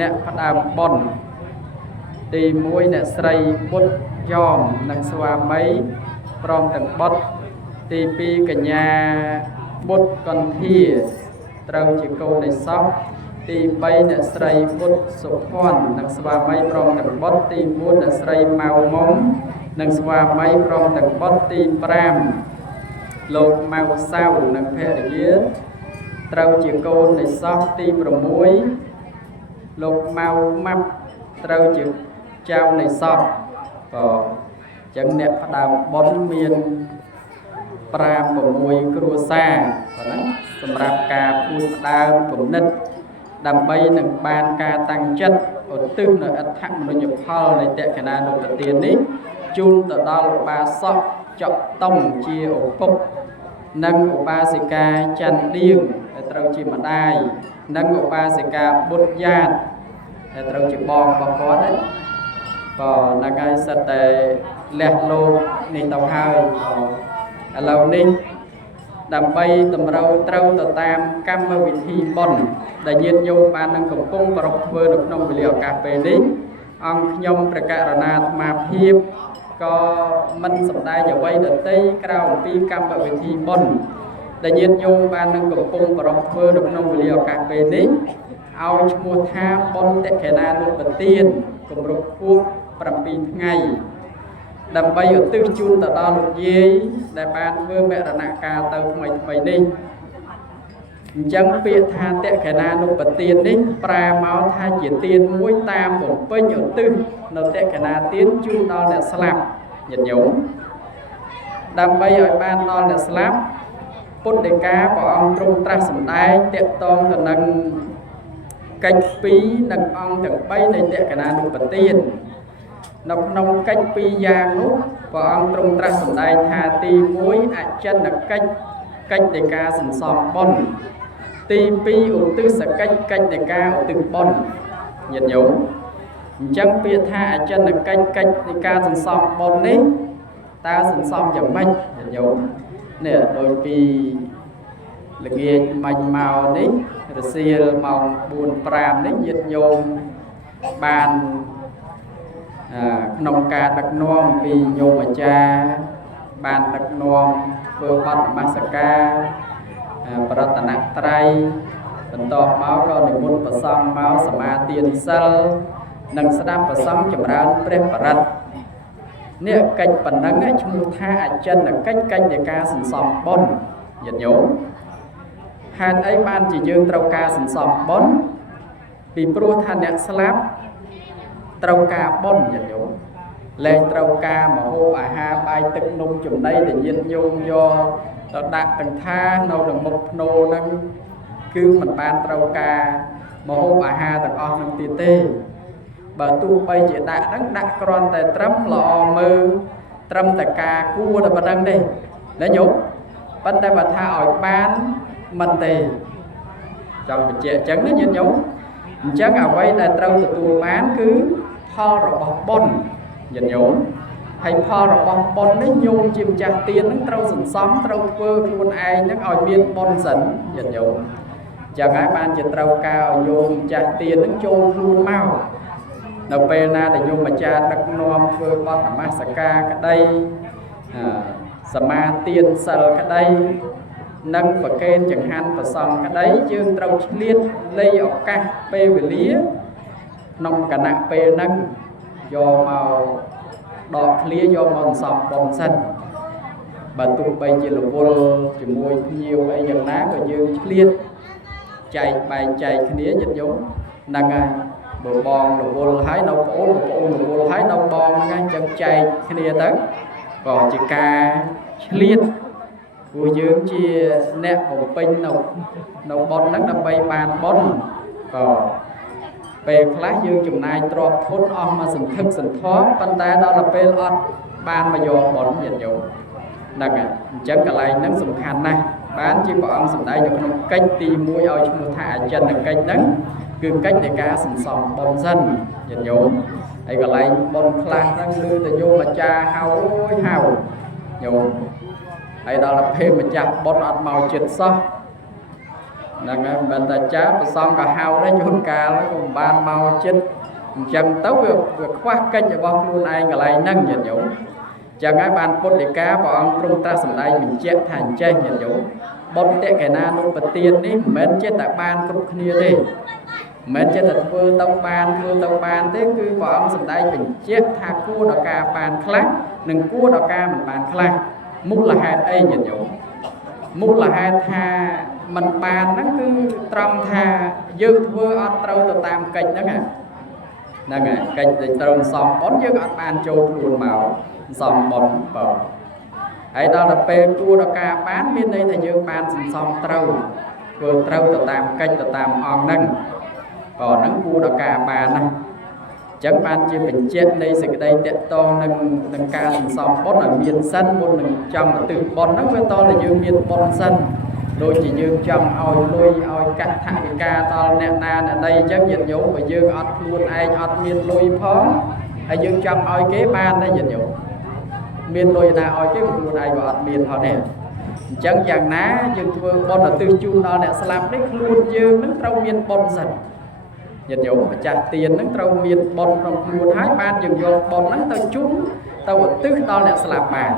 អ្នកផ្ដើមបុណ្យទី1អ្នកស្រីបុត្រយ៉មនិងស្វាមីព្រមទាំងបុត្រទី2កញ្ញាបុត្រកន្ធាត្រូវជាកូននៃសពទី3អ្នកស្រីបុត្រសុភ័ណ្ឌនិងស្វាមីព្រមទាំងបុត្រទី4អ្នកស្រីម៉ៅមុំនិងស្វាមីព្រមទាំងបុត្រទី5លោកម៉ៅសៅនិងភរិយាត្រូវជាកូននៃសពទី6លោកម៉ៅម៉ាប់ត្រូវជាចៅនៃសពក៏អញ្ចឹងអ្នកផ្ដើមបុណ្យមាន5 6គ្រួសារប៉ុណ្ណាសម្រាប់ការពូនផ្ដើមគំនិតដើម្បីនឹងបានការតាំងចិត្តឧទ្ទិសនៅអត្ថមនុញ្ញផលនៃតក្កណានុប្រទាននេះជូនទៅដល់ឧបាសកចុកតុងជាឪពុកនិងឧបាសិកាច័ន្ទឌៀងដែលត្រូវជាម្ដាយនិងឧបាសិកាបុត្រយ៉ាតដែលត្រូវជាបងរបស់គាត់ណាក៏នៅថ្ងៃសិតតែលះលោកនេះទៅហើយឥឡូវនេះដើម្បីតម្រូវត្រូវទៅតាមកម្មវិធីបុណ្យដែលញាតិញោមបាននឹងកំពុងប្រពធ្វើនៅក្នុងវេលាឱកាសពេលនេះអង្គខ្ញុំព្រះករុណាអាត្មាភាពក៏មិនសម្ដែងអ្វីដទៃក្រៅអំពីកម្មវិធីបុណ្យដែលញាតិញោមបាននឹងកំពុងប្រពធ្វើនៅក្នុងវេលាឱកាសពេលនេះឲ្យឈ្មោះថាបុណ្យតក្កណានុប្រទានគម្រប់ខួប7ថ្ងៃដើម្បីឧទ្ទិសជូនទៅដល់លោកយាយដែលបានធ្វើមរណកាលទៅថ្មីនេះអញ្ចឹងពាក្យថាតក្កណានុប្រទាននេះប្រើមកថាជាទានមួយតាមបំពេញឧទ្ទិសនៅតក្កណាទានជូនដល់អ្នកស្លាប់ញាតិញោមដើម្បីឲ្យបានដល់អ្នកស្លាប់ពុទ្ធដីកាព្រះអង្គទ្រង់ត្រាស់សម្ដែងតាក់ទងទៅនឹងកិច្ច2និងអង្គទាំង3នៃតក្កណានុប្រទាននៅក្នុងកិច្ច2យ៉ាងនោះព្រះអង្គទ្រង់ត្រាស់សម្ដែងថាទី1អចិន្នកិច្ចនៃការសន្សំបុណ្យទី2ឧទ្ទិសកិច្ចនៃការឧទ្ទិសបុណ្យញាតិញោមអញ្ចឹងពាក្យថាអចិន្នកិច្ចនៃការសន្សំបុណ្យនេះតើសន្សំយ៉ាងម៉េចញាតិញោមនេះដូចពីល្ងាចមាញ់មកនេះរសៀលម៉ោង4 5នេះញាតិញោមបានក្នុងការដឹកនាំពីញោមអាចារ្យបានដឹកនាំធ្វើបទនមស្ការប្រតនត្រ័យបន្តមកក៏និមន្តព្រះសង្ឃមកសមាទានសិលនិងស្ដាប់ព្រះសង្ឃចម្រើនព្រះបរិត្តនេះកិច្ចប៉ុណ្ណឹងឈ្មោះថាអចិន្នកិច្ចនៃការសន្សំបុណ្យញាតិញោមហេតុអីបានជាយើងត្រូវការសន្សំបុណ្យពីព្រោះថាអ្នកស្លាប់ត្រូវការបុណ្យញាតិញោមលែងត្រូវការម្ហូបអាហារបាយទឹកនំចំណីដែលញាតិញោមយកទៅដាក់ទាំងថានៅក្នុងមុខភ្នោហ្នឹងគឺមិនបានត្រូវការម្ហូបអាហារទាំងអស់ហ្នឹងទៀតទេបើទោះបីជាដាក់ហ្នឹងដាក់គ្រាន់តែត្រឹមល្អមើលត្រឹមតែការគួរតែប៉ុណ្្នឹងទេណាញោមប៉ុន្តែបើថាឲ្យបានមិនទេចង់បញ្ជាក់អញ្ចឹងណាញាតិញោមអញ្ចឹងអ្វីដែលត្រូវទទួលបានគឺផលរបស់បុណ្យញាតិញោមហើយផលរបស់បុណ្យនេះញោមជាម្ចាស់ទាននឹងត្រូវសន្សំត្រូវធ្វើខ្លួនឯងនឹងឲ្យមានបុណ្យសិនញាតិញោមចឹងហើយបានជាត្រូវការឲ្យញោមម្ចាស់ទាននឹងចូលខ្លួនមកនៅពេលណាដែលញោមអាចារ្យដឹកនាំធ្វើបទនមស្ការក្តីសមាទានសិលក្តីនិងប្រកេនចង្ហាន់ប្រសង់ក្តីយើងត្រូវឆ្លៀតលៃឱកាសពេលវេលាក្នុងគណៈពេលហ្នឹងយកមកដកឃ្លាយកមកសន្សំបុណ្យសិនបើទោះបីជារវល់ជាមួយភ្ញៀវអីយ៉ាងណាក៏យើងឆ្លៀតចែកបែងចែកគ្នាញាតិញោមហ្នឹងហើយបើបងរវល់ហើយនៅប្អូនរវល់ហើយនៅបងហ្នឹងអញ្ចឹងចែកគ្នាទៅក៏ជាការឆ្លៀតព្រោះយើងជាអ្នកបំពេញនៅបុណ្យហ្នឹងដើម្បីបានបុណ្យក៏ពេលខ្លះយើងចំណាយទ្រព្យធនអស់មកសន្ធឹកសន្ធាប់ប៉ុន្តែដល់ពេលអត់បានមកយកបុណ្យញាតិញោមហ្នឹងហើយអញ្ចឹងកន្លែងហ្នឹងសំខាន់ណាស់បានជាព្រះអង្គសម្ដែងនៅក្នុងកិច្ចទី1ឲ្យឈ្មោះថាអចិន្នកិច្ចហ្នឹងគឺកិច្ចនៃការសន្សំបុណ្យសិនញាតិញោមហើយកន្លែងបុណ្យខ្លះហ្នឹងគឺតែញោមអាចារ្យហៅញោមហើយដល់ពេលម្ចាស់បុណ្យអត់មកចិត្តសោះ nâng ấy bên ta chá và xong cả hao đó chôn ca nó cũng ban mau chết chẳng tấu việc khoác cách cho bóng luôn ai cả lại nâng nhận dấu chẳng ai ban bốt để cá bỏ ông trung ta sẵn đây mình chết thành chơi nhận dấu bốt tệ cái na nụ bật tiên đi mến chết tại ban cũng kia đi mến chết thật vơ tông ban thế cứ bỏ ông sẵn đây mình chết tha cua đỏ ca ban khác đừng cua đỏ ca mình ban khác múc là hạt ấy nhận dấu múc là hạt tha mình bàn nó cứ trong tha dư vơ ọt trâu tàu tam kênh đó nè nè nè kênh thì trâu xong bón dư ọt bàn châu luôn màu xong bón bò ấy đó là bê cua đó ca bán bên đây thì dư bàn xong trâu vừa trâu tàu tam kênh tàu tam on nâng còn nó cua đó ca bàn này chẳng ban chia mình chết đây sự đây tệ to nâng ca xong bón ở miền sân bón nâng trong từ bón nó với to là dư miền bón sân đôi chỉ dương trong oi lui oi cắt thả cái ca to nè na ở đây chắc dịch nhũ mà dương ọt luôn ai ọt miên lui phó ai dương trong oi kế ban đây dịch nhũ miên lui ta oi kế luôn ai gọi ọt miên họ nè chẳng chẳng ná dương thưa bon là từ chung đó nè làm đấy luôn dương nó trâu miên bon dần dịch nhũ mà trả tiền nó trâu miên bon trong luôn hái ban dương vô bon nó tao chung tao tức đó nè làm bàn